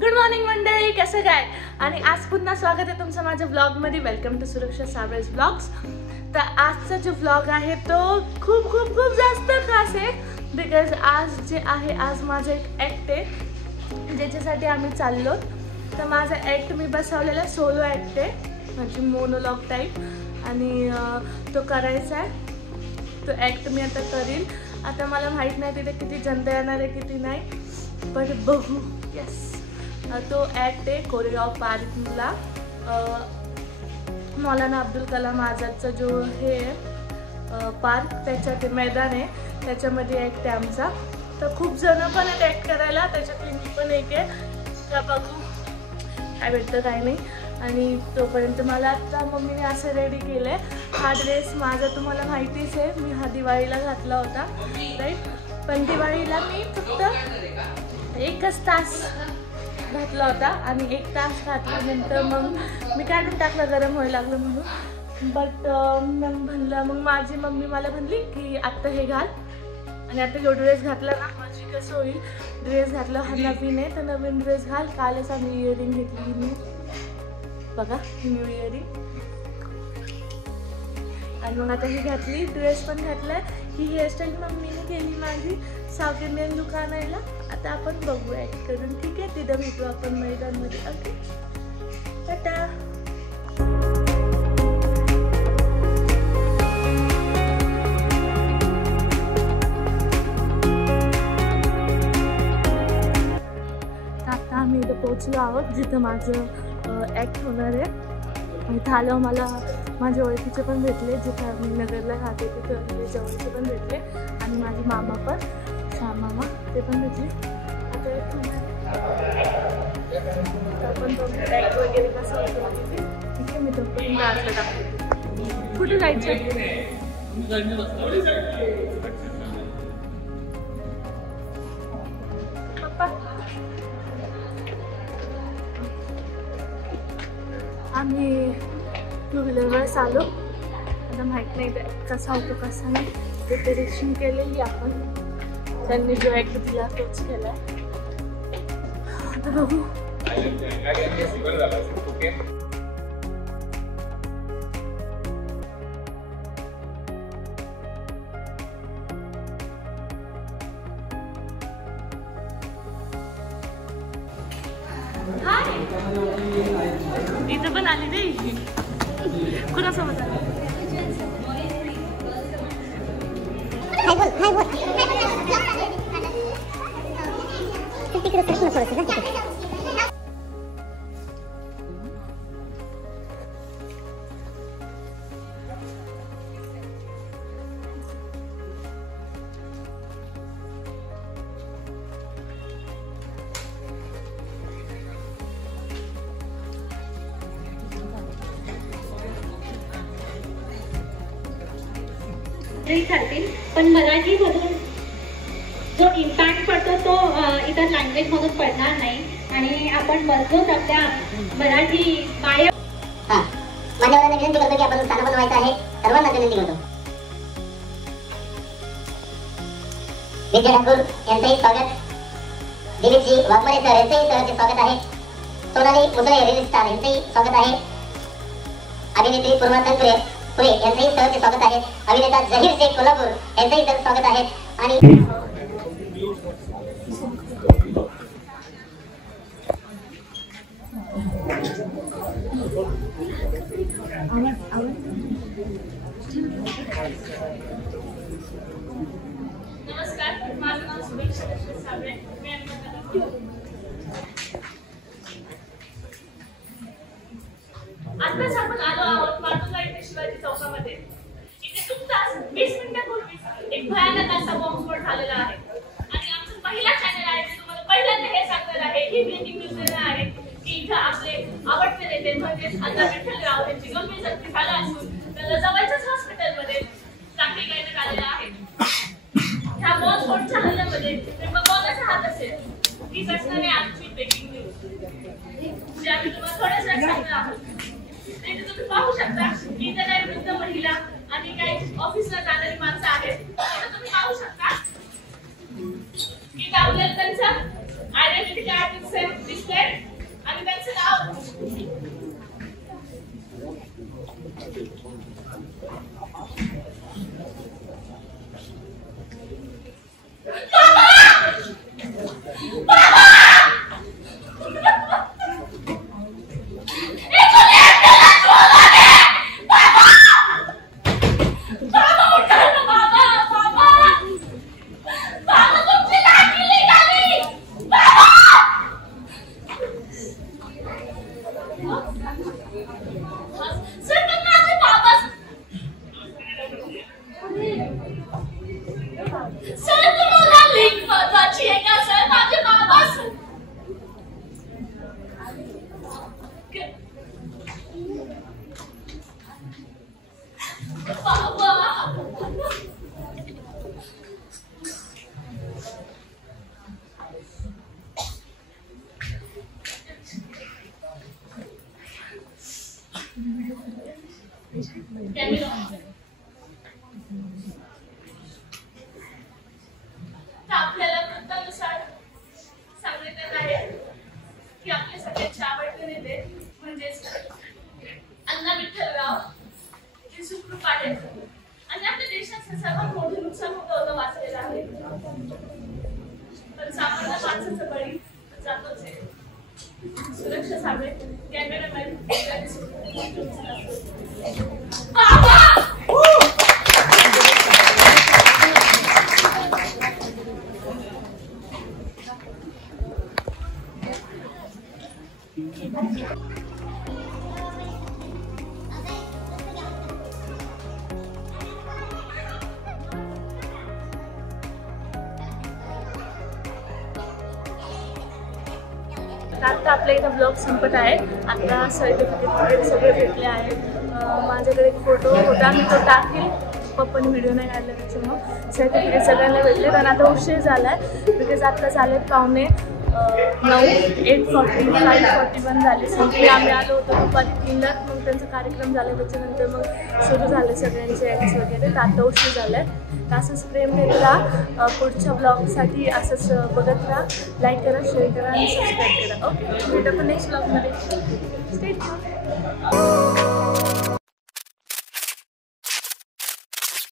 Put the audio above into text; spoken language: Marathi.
गुड मॉर्निंग मंडळी, कसं काय? आणि आज पुन्हा स्वागत आहे तुमचं माझ्या व्लॉगमध्ये. वेलकम टू सुरक्षा साबळेज ब्लॉग्स. तर आजचा जो व्लॉग आहे तो खूप खूप खूप जास्त खास आहे. बिकॉज आज जे आहे, आज माझं एक ॲक्ट आहे ज्याच्यासाठी आम्ही चाललो. तर माझा ॲक्ट मी बसवलेला सोलो ॲक्ट आहे, म्हणजे मोनोलॉग टाईप. आणि तो करायचा आहे. तो ॲक्ट मी आता करीन. आता मला माहीत नाही तिथे किती जनता येणार आहे किती नाही, पण बघू. येस, तो ॲक्ट आहे कोरेगाव पार्कला, मौलाना अब्दुल कलाम आझादचा जो हे पार्क, त्याच्यात मैदान आहे, त्याच्यामध्ये ॲक्ट आहे आमचा. तर खूप जण पण आहेत ॲक्ट करायला, त्याच्यातली मी पण एक आहे. तर बघू काय भेटतं काय नाही. आणि तोपर्यंत मला आता मम्मीने असं रेडी केलं आहे. हा ड्रेस माझा तुम्हाला माहितीच आहे, मी हा दिवाळीला घातला होता राईट. पण दिवाळीला मी फक्त एकच तास घातला होता आणि एक तास घातल्यानंतर मग मी काढून टाकला, गरम व्हायला लागलं म्हणून. बट मग माझी मम्मी मला म्हणली की आत्ता हे घाल. आणि आता जो ड्रेस घातला ना, माझी कसं होईल, ड्रेस घातला हा नवीन आहे तर नवीन ड्रेस घाल. कालच आम्ही इयरिंग घेतली, मी बघा न्यू इयरिंग. आणि मग आता ही घातली, ड्रेस पण घातला. ही हेअरस्टाईल मम्मीने केली माझी साऊथ इंडियन दुकानाला. आता आपण बघू ॲक्ट करून, ठीक आहे? तिथं भेटू आपण मैदानमध्ये. ओके, टाटा. आता आम्ही इथं पोचलो आहोत जिथं माझं ॲक्ट होणार आहे. इथं आल्यावर मला माझे ओळखीचे पण भेटले, जिथं आम्ही नगरला राहते तिथं जवळचे पण भेटले. आणि माझे मामा पण, श्याम मामा, ते पण भेटले. आता आपण ॲक्ट वगैरे कसं होतं ठीक आहे, मी तोपर्यंत आजला दाखवते. कुठे जायचं? पप्पा, आम्ही टू व्हीलरवरच आलो. आता माहीत नाही कसा होतो कसा नाही, ते डिरेक्शन केलेली आपण. त्यांनी जो ॲक्ट दिला तोच केला. आता बघू. इथं पण आली नाही, कुणासोबत आली? ठरतील, पण मराठीमधून जो इम्पॅक्ट पडतो तो इतर लँग्वेजमधून पडणार नाही. आणि आपण मजबूत आपल्या मराठी माय मान्यवरांना विनंती करतो की आपण स्थान बनवायचं आहे. सर्वांना विनंती करतो. विजय ठाकूर यांचंही स्वागत, दिलीपजी वाघमारे सर यांचंही सहर्ष स्वागत आहे. सोनाली मुसळे रील स्टार यांचंही स्वागत आहे. अभिनेत्री पूर्वा तनपुरे यांचंही सहर्ष स्वागत आहे. अभिनेता जहीर शेख कोल्हापूर यांचंही सहर्ष स्वागत आहे. आणि नमस्कार, माझं नाव सुरक्षा साबळे. आताच आपण आलो आहोत माटुंगा इथे शिवाजी चौकामध्ये. इथे नुकताच 20 मिनिटांपूर्वी एक भयानक असा बॉम्बस्फोट झालेला आहे. आणि आमचा पहिला चॅनल आहे जे तुम्हाला पहिल्यांदा हे सांगणार आहे, ही ब्रेकिंग न्यूज देणार आहे की इथं आपले आवडते नेते म्हणजेच अण्णा विठ्ठलराव यांची गंभीर जखमी झाला असून त्याला जवळच्याच हॉस्पिटलमध्ये दाखल करण्यात आलेला आहे. ह्या बॉम्बस्फोटच्या हल्ल्यामध्ये नेमका कोणाचा हात असेल हीच असणार आहे आजची ब्रेकिंग न्यूज, जे आम्ही तुम्हाला थोड्याच वेळात सांगणार आहोत. तुम्ही पाहू शकता की इथे काही वृद्ध महिला आणि काही ऑफिसला जाणारी माणसं आहेत. तुम्ही पाहू शकता की आपल्याला त्यांचा आयडेंटिटी कार्ड दिसतंय. आपल्याला वृत्तानुसार सांगितलं आहे की आपले सगळ्यांचे आवडते नेते म्हणजेच अण्णा विठ्ठलराव हे सुखरूप आहेत आणि आपल्या देशाचं सर्वात मोठं नुकसान होतं वाचलेलं आहे. पण सामान्य माणसाचं बळी जातोच आहे. सुरक्षा साहेब कॅमेरामॅन आता आपल्या इथं ब्लॉग संपत आहे. आता सर्टिफिकेट वगैरे सगळे भेटले आहे. माझ्याकडे एक फोटो होता, मी तो टाकेल. पप्पाने व्हिडिओ नाही काढला त्याच्यामुळं सर्टिफिकेट सगळ्यांना भेटले. कारण आता उशीर झाला आहे बिकॉज आत्ता झाले 9:40 8:41 झाले. संपली. आम्ही आलो होतो दुपारी 3ला. मग त्यांचा कार्यक्रम झाला. त्याच्यानंतर मग सुरू झाले सगळ्यांचे ॲक्ट्स वगैरे. तर आता उशीर झाला आहे. तर असंच प्रेम देत राहा. पुढच्या ब्लॉगसाठी असंच बघत राहा. लाईक करा, शेअर करा आणि सबस्क्राईब करा. ओके, भेटू आपण नेक्स्ट ब्लॉगमध्ये. Stay tune.